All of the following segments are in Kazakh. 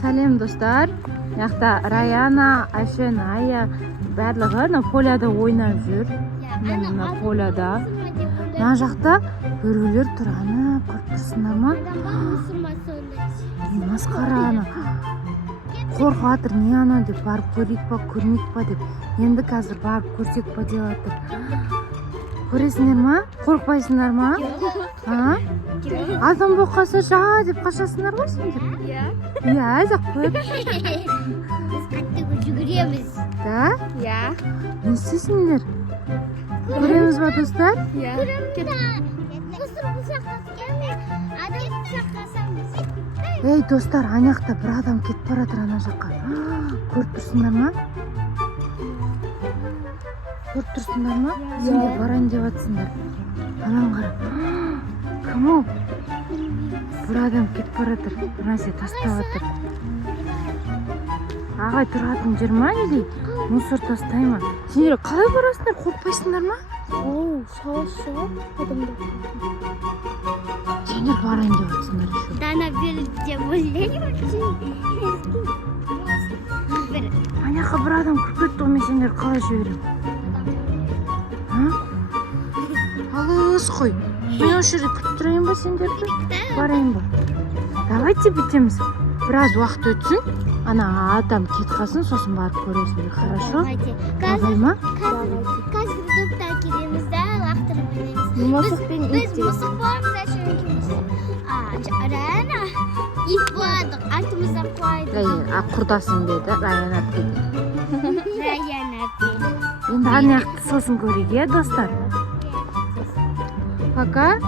Сәлем достар. Яқта Раяна, Ашен, Ая барлығы поляда ойнап жүр. Мына поляда. Мына жақта біреулер тұраны көріп тұрсыңдар ма? Масқараны. Қорқып жатыр, не ана деп барып көрейік па, көрмейік па деп. Енді қазір барып көрсек па деп жатыр. Көресіңдер ма? Қорқпайсыңдар ма? Адам болып қалса жа деп қашасыңдар ғой сендер? Иә, жақ қой. Біз қатты жүгіреміз. Да? Иә. Не істейсіңдер? Көреміз ба достар? Иә. Мысыр бұшаққа келмей, адам бұшаққа саңыз. Ей достар, анаяқта бір адам кетіп бара жатыр ана жаққа. Көріп тұрсыңдар ма? Көріп тұрсыңдар ма? Сендер барайын деп жатсыңдар. Анам қара. Кім ол? Бір адам кетіп бара жатыр. Бір нәрсе тастап жатыр. Ағай тұратын жер ма или мусор тастай ма? Сендер қалай барасыңдар? Қорқпайсыңдар ма? Оу, шығар адамдар. Сендер барайын деп жатсыңдар еще. Дана беріп деп ойлаймын. Анаяққа бір адам кіріп кетті ғой, мен сендер қалай жіберем? Алыс қой. Мен осы жерде күтіп тұрайын ба сендерді? Барайын ба? Давайте бітеміз. Біраз уақыт өтсін. Ана адам кетіп қалсын, сосын барып көресіңдер. Хорошо? Давай ма? Қазір топтан келеміз да, лақтырып ойнаймыз. Мысықпен ит Біз деген. мысық барымызда шөңкеміз. Раяна ит боладық, артымыздан қойдық. Құрдасың деді, Раяна деді. Раяна деді. Енді анаяқты сосын көрейік, е достар? Пока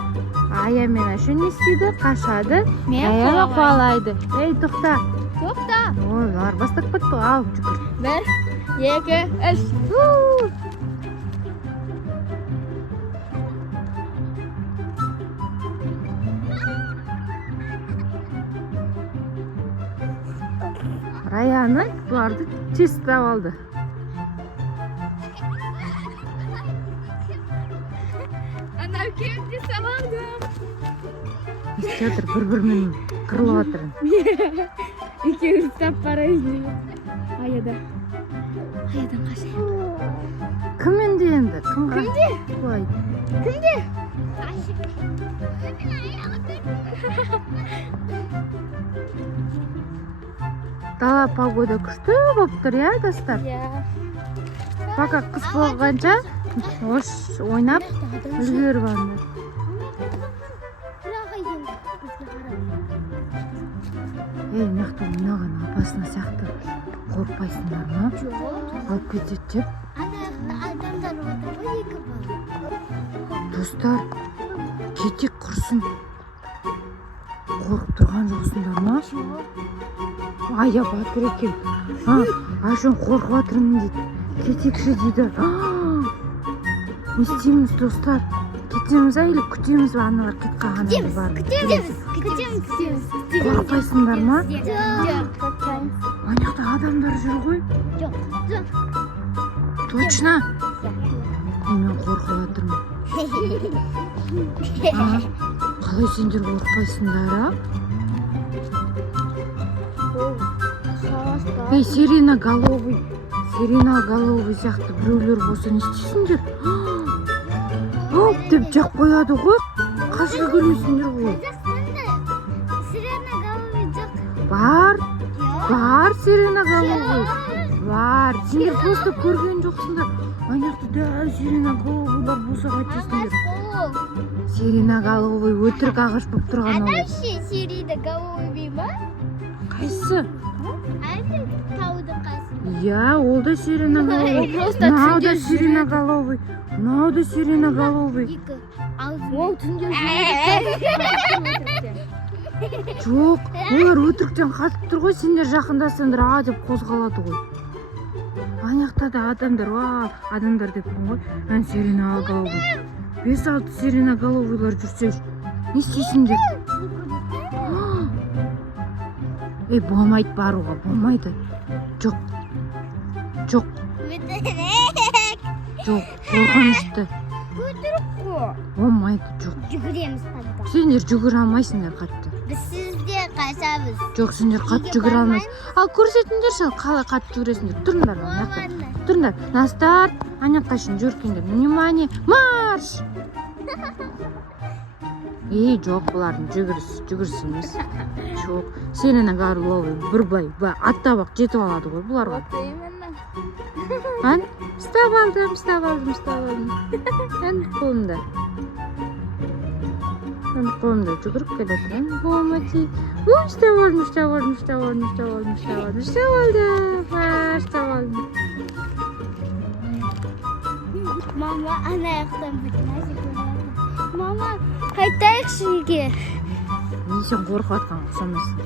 Ая мен Ашен не істейді? Қашады. Раяна қуалайды. Ей, тоқта. Тоқта. Ой, олар бастап кетті. Ал, жүгір. 1, 2, 3. Раяна бұларды тез ұстап алды. Анау келді сабалды. Театр бір-бірімен қырылып жатыр. Екеуі ұстап барайын. Аядан қашайын. Кім енді? Кімде? Ой. Кімде? Дала погода күшті болып тұр, я достар? Пока қыс болғанша ойнап үлгеріп алыңдар. Ей, мықты ойнаған апасына сияқты қорқпайсыңдар ма? Алып кетеді деп. Адамдар отыр ғой, екі бала. Достар, кетек құрсын. Қорқып тұрған жоқсыңдар ма? Ая батыр екен. Ашын қорқып жатырмын дейді. Кетекші дейді. Не істейміз достар? Кетеміз или күтеміз ба аналар кетіп қалғанын бар? Күтеміз. Қорқпайсыңдар ма? Жоқ. Анаяқта адамдар жүр ғой. Жоқ. Точно? Мен қорқып жатырмын. Қалай сендер қорқпайсыңдар, а? Ей, сиреноголовый сияқты біреулер болса не істейсіңдер? Оп деп жақ қояды ғой. Қашып көрмейсіңдер ғой. Сиреноголовый жоқ. Бар сиреноголовый. Бар. Сендер просто көрген жоқсыңдар. Анаяқта дәл сиреноголовыйлар болса қайтесіңдер? Сиреноголовый өтірік ағаш болып тұрған ол. Адам ше сиреноголовый ма? Қайсы? Әлі таудың қасы. Я, ол да сиреноголовый. Мынау да сиреноголовый. Мынау да сиреноголовый. Ол түнде Жоқ, олар өтіріктен қатып тұр ғой. Сендер жақындасаңдар деп қозғалады ғой. Анаяқта да адамдар деп ғой. Сиреноголовый. 5-6 сиреноголовыйлар жүрсе, не істейсіңдер? Ей, болмайды баруға, болмайды. Жоқ, қорқынышты. өтірік қой. Болмайды, жоқ. Жүгіреміз таңда. Сендер жүгіре алмайсыңдар қатты. Біз сізде қашабыз. Жоқ, сендер қатты жүгіре алмайсың. Ал көрсетіңдерші, қалай қатты жүгіресіңдер. Тұрыңдар, ана жақта. Тұрыңдар. Настар, ана жаққа шейін жүргендер. Внимание, марш! Жоқ, бұлардың жүгірісі емес. Жоқ, Селена Горловый бір бай аттап ақ жетіп алады ғой бұларға. Ан, ұстап алдым. Ан, қолымда жүгіріп келеді. Болмати. Ұстап алдым. Мама, ана жақтан бір нәрсе көріп. Мама, қайтайықшы үйге. Не сен қорқып атқан ұқсамайсың.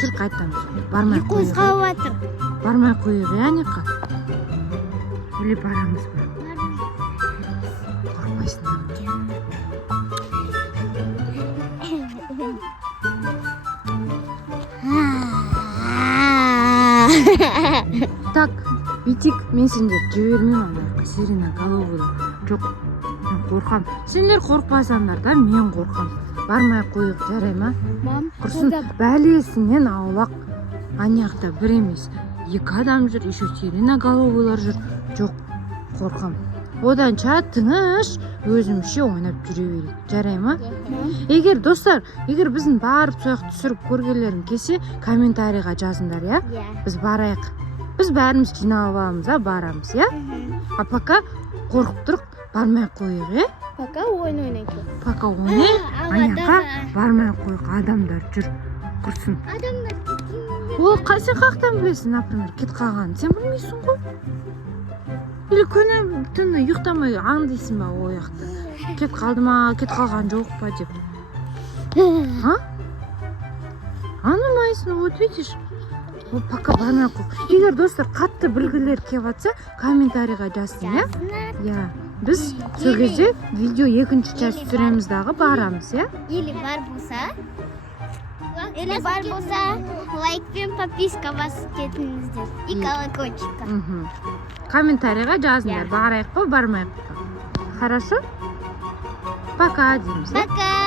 Жүр қайтамыз. Бармай қойық. Қозғалып жатыр. Бармай қойық, яниқа. Или барамыз ба? Қорқпайсың. Так, Витик, мен сендер жібермеймін ана жаққа. Селена Горловый. Жоқ, мен қорқам. Сендер қорқпасаңдар да, мен қорқам. Бармай қойық, жарай ма? Мам, Құрсын, бәлесінен аулақ. Ана жақта бір емес, 2 адам жүр, еще Селена Горловыйлар жүр. Жоқ, қорқам. Оданша тыныш, өзімше ойнап жүре берейік. Жарай ма? Егер достар, егер біздің барып сояқ түсіріп көргелерін келсе, комментарийға жазыңдар, я? Біз барайық. Біз бәріміз жиналып аламыз, барамыз, я? А пока қорқып тұрып, бармай қойық, е? Пока ойнайық. Пока ойнайық, аяққа бармай қойық, адамдар жүр. Құрсын. Адамдар Ол сен қақтан білесің, например, кет қалғанын, сен білмейсің ғой? Или күні түні ұйықтамай аңдайсың ба ояқты? Кет қалды ма, кет қалған жоқ па деп. Анымайсың, вот видишь? Ол пока бармай қойық. Егер достар қатты білгілер келіп жатса, комментарийға жазсын, я? Я. Біз сол кезде видео 2-ші часть түсіреміз дағы барамыз, я? Или бар болса, лайк пен подписка басып кетіңіздер. И колокольчикка. Комментарийға жазыңдар, барайық па, бармайық па. Хорошо? Пока дейміз. Пока.